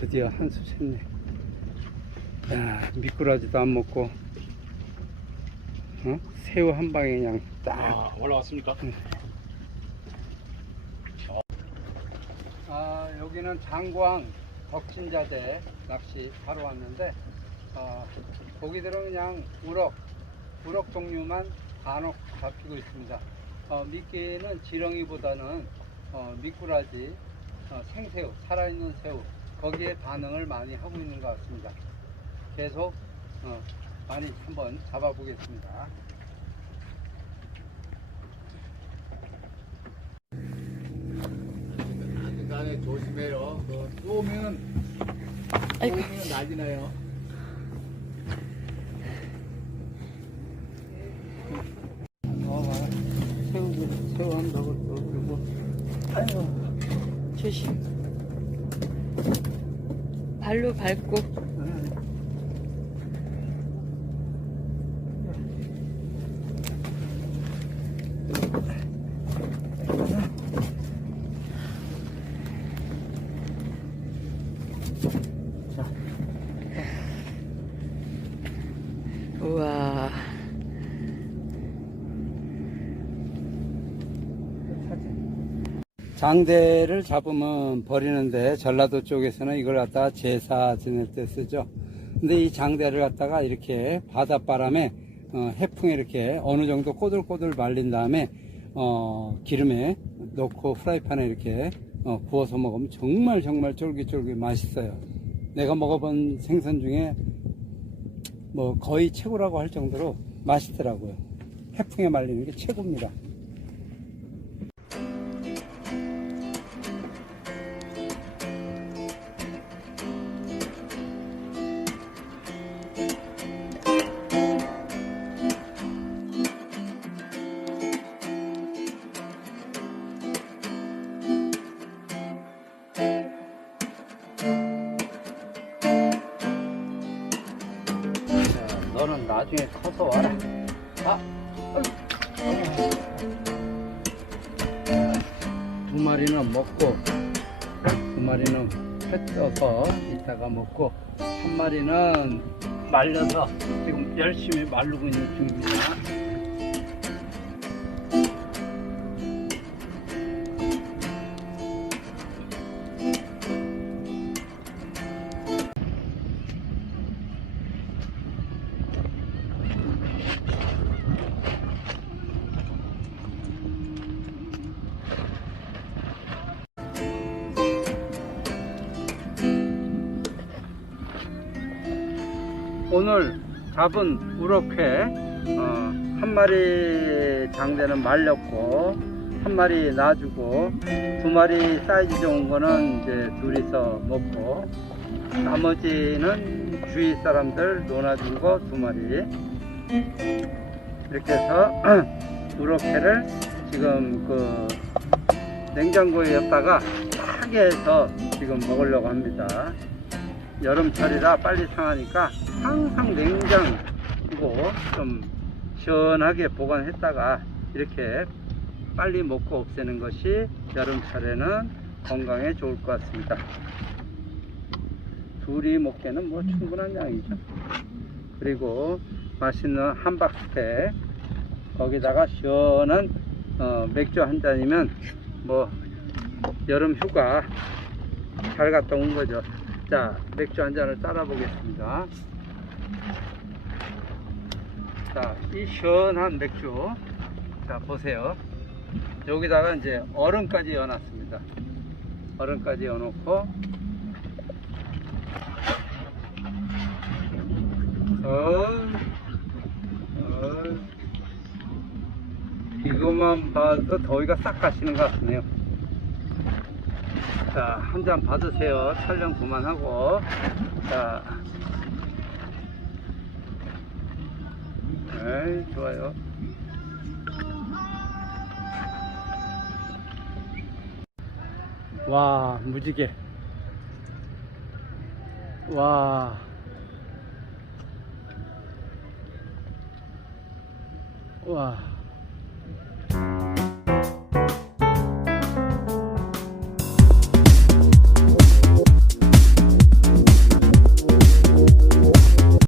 드디어 한수 샜네. 야, 미꾸라지도 안 먹고, 어? 새우 한 방에 그냥 딱. 아, 올라왔습니까? 아, 여기는 장광 덕진자대 낚시 하러 왔는데, 어, 고기들은 그냥 우럭, 우럭 종류만 간혹 잡히고 있습니다. 어, 미끼는 지렁이보다는 어, 미꾸라지, 어, 생새우, 살아있는 새우, 거기에 반응을 많이 하고 있는 것 같습니다. 계속 어, 많이 한번 잡아보겠습니다. 안에 조심해요. 그 쏘면 아이고. 쏘면 난리 나요. 어, 새우, 새우 한 덩을 넣어주고, 아이고 조심 발로 밟고. 우와 장대를 잡으면 버리는데 전라도 쪽에서는 이걸 갖다가 제사 지낼 때 쓰죠. 근데 이 장대를 갖다가 이렇게 바닷바람에 어, 해풍에 이렇게 어느 정도 꼬들꼬들 말린 다음에 어, 기름에 넣고 프라이팬에 이렇게 어, 구워서 먹으면 정말 정말 쫄깃쫄깃 맛있어요. 내가 먹어본 생선 중에 뭐 거의 최고라고 할 정도로 맛있더라고요. 해풍에 말리는 게 최고입니다. 자, 너는 나중에 커서 와라. 아. 두 마리는 먹고, 두 마리는 회 떠서 이따가 먹고, 한 마리는 말려서 지금 열심히 마르고 있는 중입니 오늘 잡은 우럭회 어, 한 마리 장대는 말렸고 한 마리 놔주고 두 마리 사이즈 좋은 거는 이제 둘이서 먹고 나머지는 주위 사람들 논아준 거 두 마리 이렇게 해서 우럭회를 지금 그 냉장고에 였다가 타게 해서 지금 먹으려고 합니다. 여름철이라 빨리 상하니까 항상 냉장고 좀 시원하게 보관했다가 이렇게 빨리 먹고 없애는 것이 여름철에는 건강에 좋을 것 같습니다. 둘이 먹기에는 뭐 충분한 양이죠. 그리고 맛있는 함박스테 거기다가 시원한 어, 맥주 한 잔이면 뭐 여름 휴가 잘 갔다 온 거죠. 자, 맥주 한 잔을 따라 보겠습니다. 자, 이 시원한 맥주. 자, 보세요. 여기다가 이제 얼음까지 넣어놨습니다. 얼음까지 넣어놓고, 어, 어, 이것만 봐도 더위가 싹 가시는 것 같네요. 자, 한 잔 받으세요. 촬영 그만하고. 자. 에이, 좋아요. 와, 무지개. 와. 와.